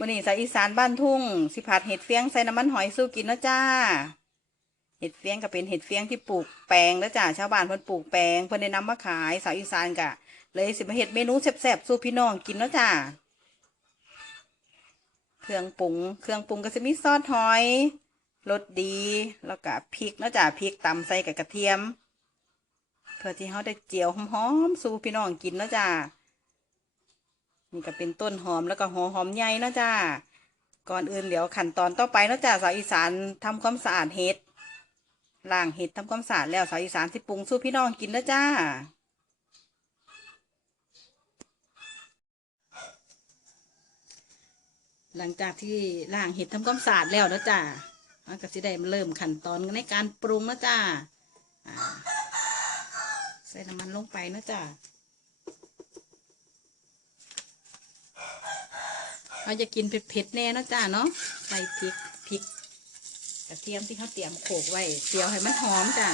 มื่อนี้สายอีสานบ้านทุ่ง สิผัดเห็ดเฟียงใส่น้ำมันหอยสู้กินเนาะจ้า เห็ดเฟียงก็เป็นเห็ดเฟียงที่ปลูกแปลงแล้วจ้าชาวบ้านเพิ่นปลูกแปลงเพิ่นได้นำมาขายสาวอีสานกะ เลยสิมาเห็ดเมนูแซ่บๆสู้พี่น้องกินเนาะจ้าเครื่องปรุงเครื่องปรุงก็จะมีซอสหอยรสดีแล้วก็พริกเนาะจ้าพริกตำใส่กับกระเทียม เพื่อที่เขาได้เจียวหอมๆสู้พี่น้องกินเนาะจ้า นี่ก็เป็นต้นหอมแล้วก็หัวหอมใหญ่นะจ้าก่อนอื่นเดี๋ยวขั้นตอนต่อไปนะจ้าสาวอีสานทำความสะอาดเห็ดล้างเห็ดทำความสะอาดแล้วสาวอีสานสิปรุงสู้พี่น้องกินนะจ้าหลังจากที่ล้างเห็ดทำความสะอาดแล้วนะจ้ามันก็สิได้เริ่มขั้นตอนในการปรุงนะจ้าใส่น้ำมันลงไปนะจ้า เราจะกินเผ็ดๆแน่นะจ้าเนาะใส่พริกพริกกระเทียมที่เขาเตรียมโขลกไว้เจียวให้มันหอมจ้า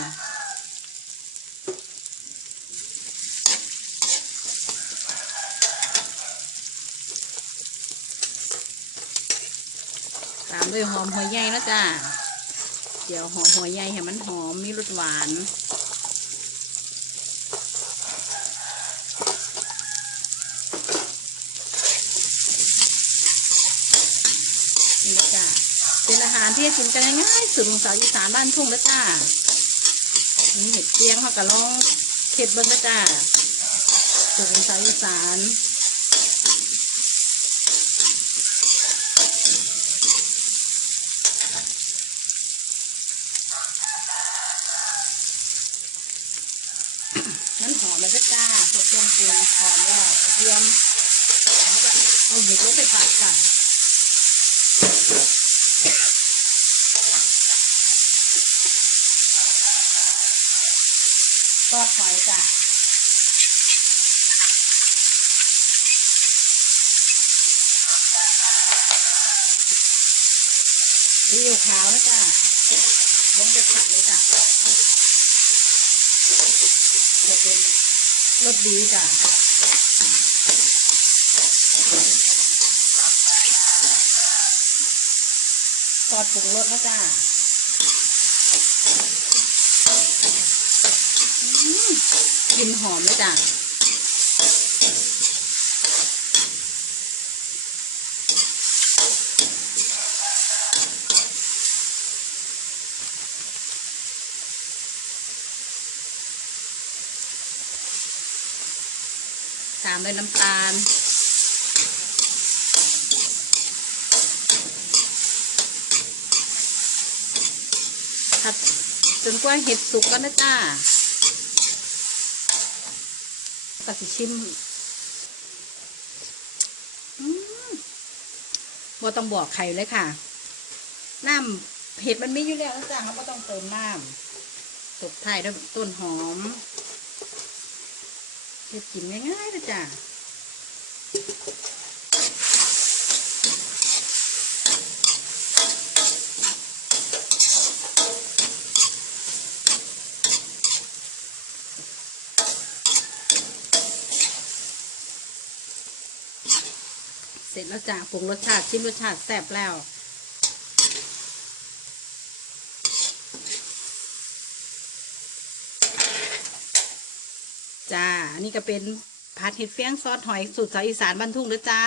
ตามด้วยหอมหัวใหญ่นะจ้าเจียวหอมหัวใหญ่ให้มันหอมมีรสหวาน นี่นะ จ้าเป็นอาหารที่กินกันง่ายๆสุดของสาวอีสานบ้านทุ่งแล้วจ้านี่เห็ดเจียงเขาก็ลองเผ็ดเบิ้งแล้วจ้าสุดของสาวอีสานนั้นหอมแล้วจ้าสดเครื่องปรุงหอมแล้วกระเทียมแล้วก็เอาเห็ดลงไปผัดค่ะ ทอดหอยจ้ะซีอิ๊วขาวนะจ้ะลงไปผัดเลยจ้ะจะเป็นรสดีจ้ะทอดปรุงรสนะจ้ะ ก ลิ่นหอมเลยจ้ะตามด้วยน้ำตาล ผัดจนกว่าเห็ดสุกก็นะจ้า ก็สิชิมอืมบ่ต้องบอกใครเลยค่ะ น้ำเห็ดมันมีอยู่แล้วนะจ๊ะเราก็ต้องเติมน้ำตบท้ายด้วยต้นหอมเห็ดกินง่ายๆนะจ๊ะ เสร็จแล้วจ้ะปรุงรสชาติชิมรสชาติแซ่บแล้ว จ้า อันนี้ก็เป็นผัดเห็ดเฟี้ยงซอสหอยสูตรสาวอีสานบ้านทุ่งเด้อจ้า